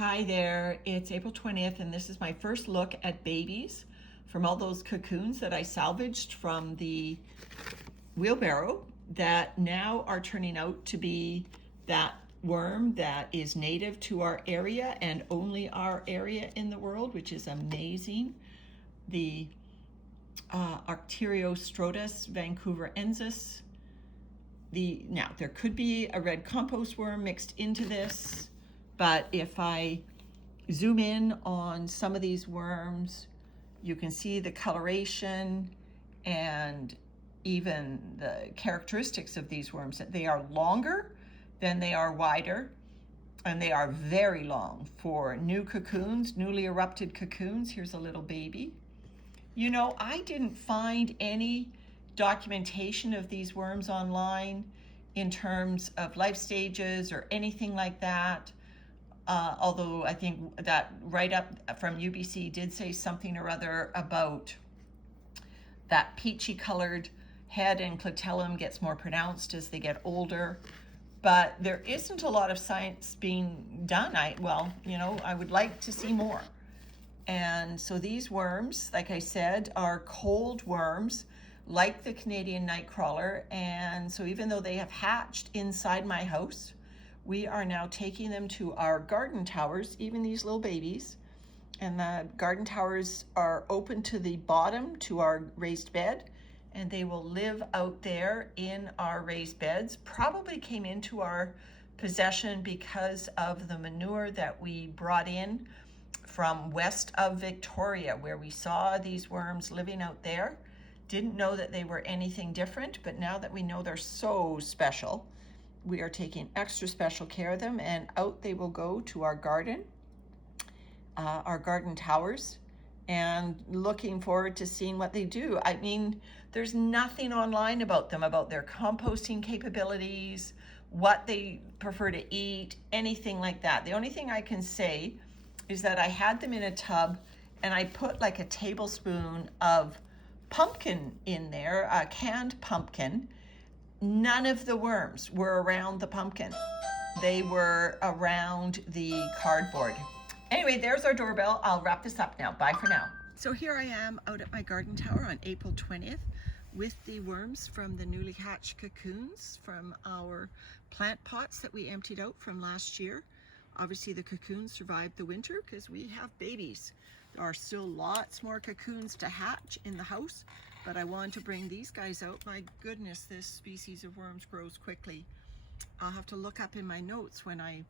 Hi there, it's April 20th and this is my first look at babies from all those cocoons that I salvaged from the wheelbarrow that now are turning out to be that worm that is native to our area and only our area in the world, which is amazing. The Arctiostrotus Vancouverensis. Now there could be a red compost worm mixed into this, but if I zoom in on some of these worms, you can see the coloration and even the characteristics of these worms, that they are longer than they are wider, and they are very long for new cocoons, newly erupted cocoons. Here's a little baby. You know, I didn't find any documentation of these worms online in terms of life stages or anything like that. Although I think that write-up from UBC did say something or other about that peachy colored head and clitellum gets more pronounced as they get older. But there isn't a lot of science being done. I would like to see more. And so these worms, like I said, are cold worms like the Canadian nightcrawler. And so even though they have hatched inside my house, we are now taking them to our garden towers, even these little babies. And the garden towers are open to the bottom to our raised bed, and they will live out there in our raised beds. Probably came into our possession because of the manure that we brought in from west of Victoria, where we saw these worms living out there. Didn't know that they were anything different, but now that we know they're so special, we are taking extra special care of them, and out they will go to our garden towers, and looking forward to seeing what they do. I mean, there's nothing online about them, about their composting capabilities, what they prefer to eat, anything like that. The only thing I can say is that I had them in a tub and I put like a tablespoon of pumpkin in there, a canned pumpkin. None of the worms were around the pumpkin. They were around the cardboard. Anyway, there's our doorbell. I'll wrap this up now. Bye for now. So here I am out at my garden tower on April 20th with the worms from the newly hatched cocoons from our plant pots that we emptied out from last year. Obviously the cocoons survived the winter because we have babies. There are still lots more cocoons to hatch in the house, but I wanted to bring these guys out. My goodness, this species of worms grows quickly. I'll have to look up in my notes when I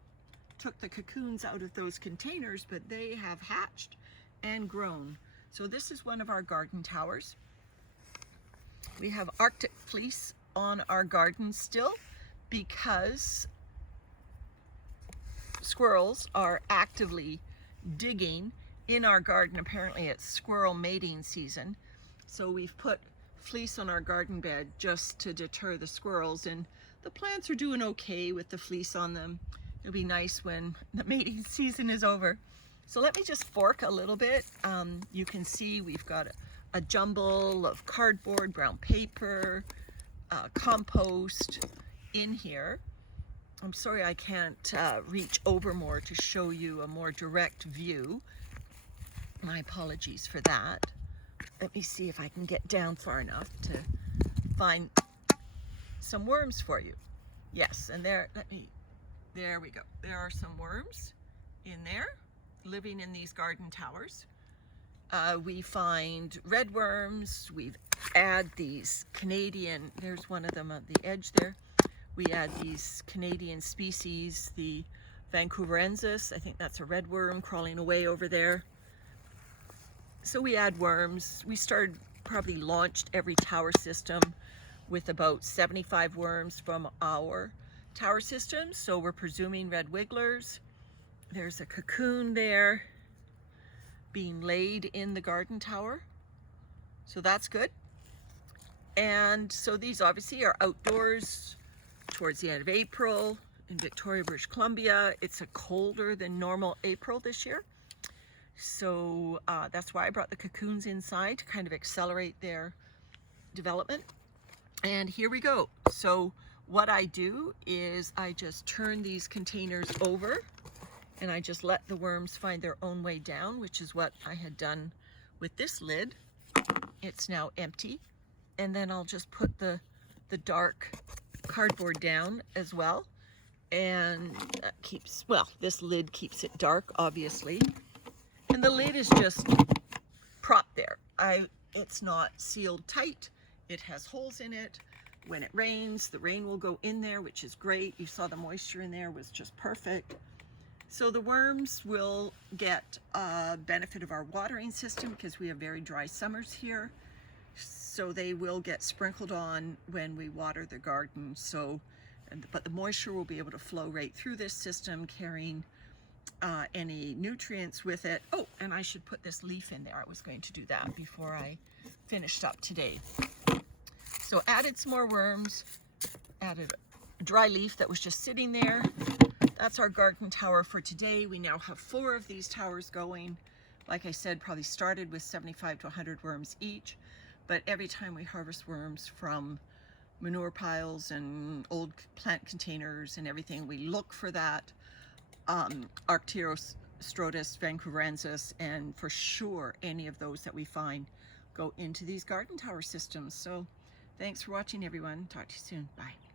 took the cocoons out of those containers, but they have hatched and grown. So this is one of our garden towers. We have Arctic fleece on our garden still because squirrels are actively digging in our garden. Apparently it's squirrel mating season. So we've put fleece on our garden bed just to deter the squirrels, and the plants are doing okay with the fleece on them. It'll be nice when the mating season is over. So let me just fork a little bit. You can see we've got a jumble of cardboard, brown paper, compost in here. I'm sorry I can't reach over more to show you a more direct view. My apologies for that. Let me see if I can get down far enough to find some worms for you. Yes, and there we go. There are some worms in there living in these garden towers. We find red worms. We add these Canadian, there's one of them at the edge there. We add these Canadian species, the Vancouverensis. I think that's a red worm crawling away over there. So we add worms. We probably launched every tower system with about 75 worms from our tower system. So we're presuming red wigglers. There's a cocoon there being laid in the garden tower. So that's good. And so these obviously are outdoors towards the end of April in Victoria, British Columbia. It's a colder than normal April this year. So that's why I brought the cocoons inside to kind of accelerate their development. And here we go. So what I do is I just turn these containers over and I just let the worms find their own way down, which is what I had done with this lid. It's now empty, and then I'll just put the dark cardboard down as well, and that keeps, well, this lid keeps it dark, obviously, and the lid is just propped there. It's not sealed tight. It has holes in it. When it rains, the rain will go in there, which is great. You saw the moisture in there was just perfect. So the worms will get a benefit of our watering system because we have very dry summers here. So they will get sprinkled on when we water the garden. But the moisture will be able to flow right through this system, carrying any nutrients with it. Oh, and I should put this leaf in there. I was going to do that before I finished up today. So added some more worms, added a dry leaf that was just sitting there. That's our garden tower for today. We now have 4 of these towers going. Like I said, probably started with 75 to 100 worms each, but every time we harvest worms from manure piles and old plant containers and everything, we look for that Arctiostrotus Vancouverensis, and for sure any of those that we find go into these garden tower systems. So thanks for watching, everyone. Talk to you soon. Bye.